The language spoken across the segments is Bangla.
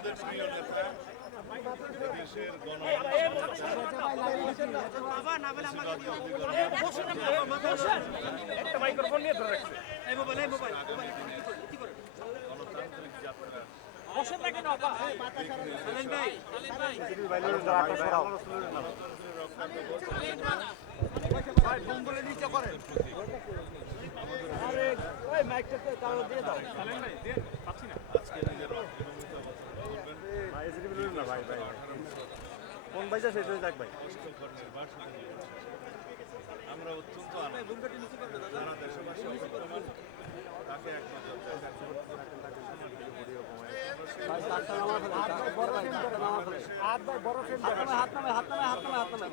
আমাদের প্রিয় নেতা দেশের গণ একটা মাইক্রোফোন নিয়ে ধরে বাইজা সেটা যাক ভাই। আমরা অত্যন্ত যারা দেশবাসী বর্তমান তাকে একমাত্র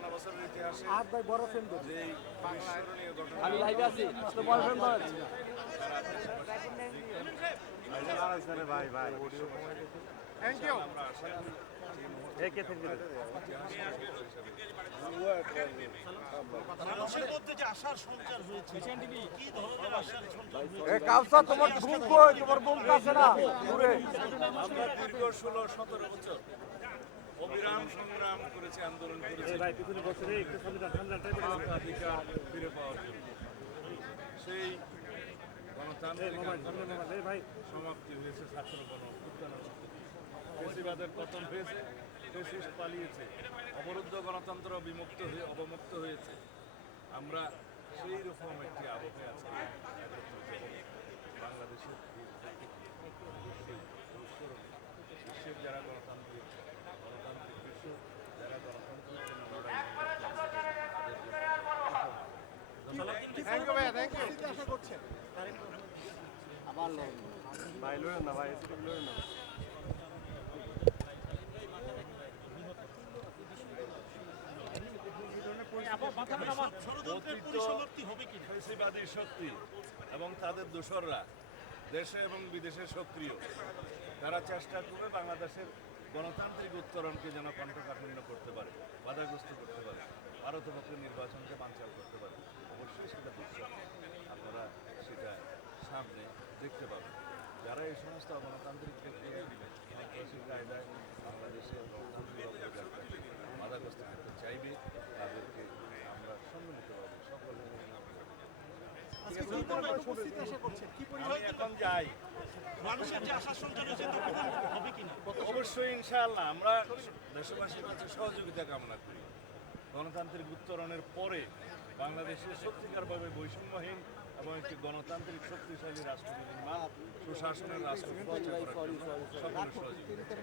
বছরের ইতিহাসে যে বিস্মরণীয় ঘটনা। ভাই ভাই। আমরা আশা করি এ কে থেকে মানুষের মধ্যে যে আশার সঞ্চার হয়েছে কি ধরনের আশার সঞ্চার হয়েছে? এ কাউসা তোমার বুম কই? তোমার বুম কাছে না? আমরা দীর্ঘ ষোলো সতেরো বছর অবিরাম সংগ্রাম করেছি আন্দোলন করেছি। অধিকার ফিরে পাওয়ার জন্য। সেই গণতান্ত্রিক সমাপ্তি হয়েছে ছাত্র গণ। ফেসিবাদের পতন হয়েছে ফেসিস্ট পালিয়েছে অবরুদ্ধ গণতন্ত্র বিমুক্ত হয়ে অবমুক্ত হয়েছে। আমরা সেই রকম একটি আবহে আছি। বাংলাদেশের বিশ্বের যারা গণতান্ত্রিক গণতান্ত্রিক বিশ্ব যারা গণতান্ত্রিক জন্য লড়াই ভাই লড়েন না ভাই লড়েন না। ফেসিবাদী শক্তি এবং তাদের দোসররা দেশে এবং বিদেশে সক্রিয়। তারা চেষ্টা করবে বাংলাদেশের গণতান্ত্রিক উত্তরণকে যেন কণ্ঠকাঠিন্য করতে পারে বাধাগ্রস্ত করতে পারে ভারতপক্ষের নির্বাচনকে বানচাল করতে পারে। অবশ্যই সেটা দুঃসহ আপনারা সেটা সামনে দেখতে পাবেন। যারা এই সমস্ত গণতান্ত্রিক ক্ষেত্রে সন্ত্রাসী কায়দায় বাংলাদেশের গণতান্ত্রিক অগ্রযাত্রাকে বাধাগ্রস্ত করতে চাইবে তাদেরকে আমরা সম্মিলিতভাবে সকলে আমি এখন যাই। মানুষের যে আশার সঞ্চার হয়েছে তা হবে কিনা? অবশ্যই ইনশাআল্লাহ আমরা দেশবাসীর কাছে সহযোগিতা কামনা করি। গণতান্ত্রিক উত্তরণের পরে বাংলাদেশের সত্যিকারভাবে বৈষম্যহীন এবং একটি গণতান্ত্রিক শক্তিশালী রাষ্ট্র নির্মাণ সুশাসনের রাষ্ট্র প্রতিষ্ঠা করার জন্য সকলের সহযোগিতা।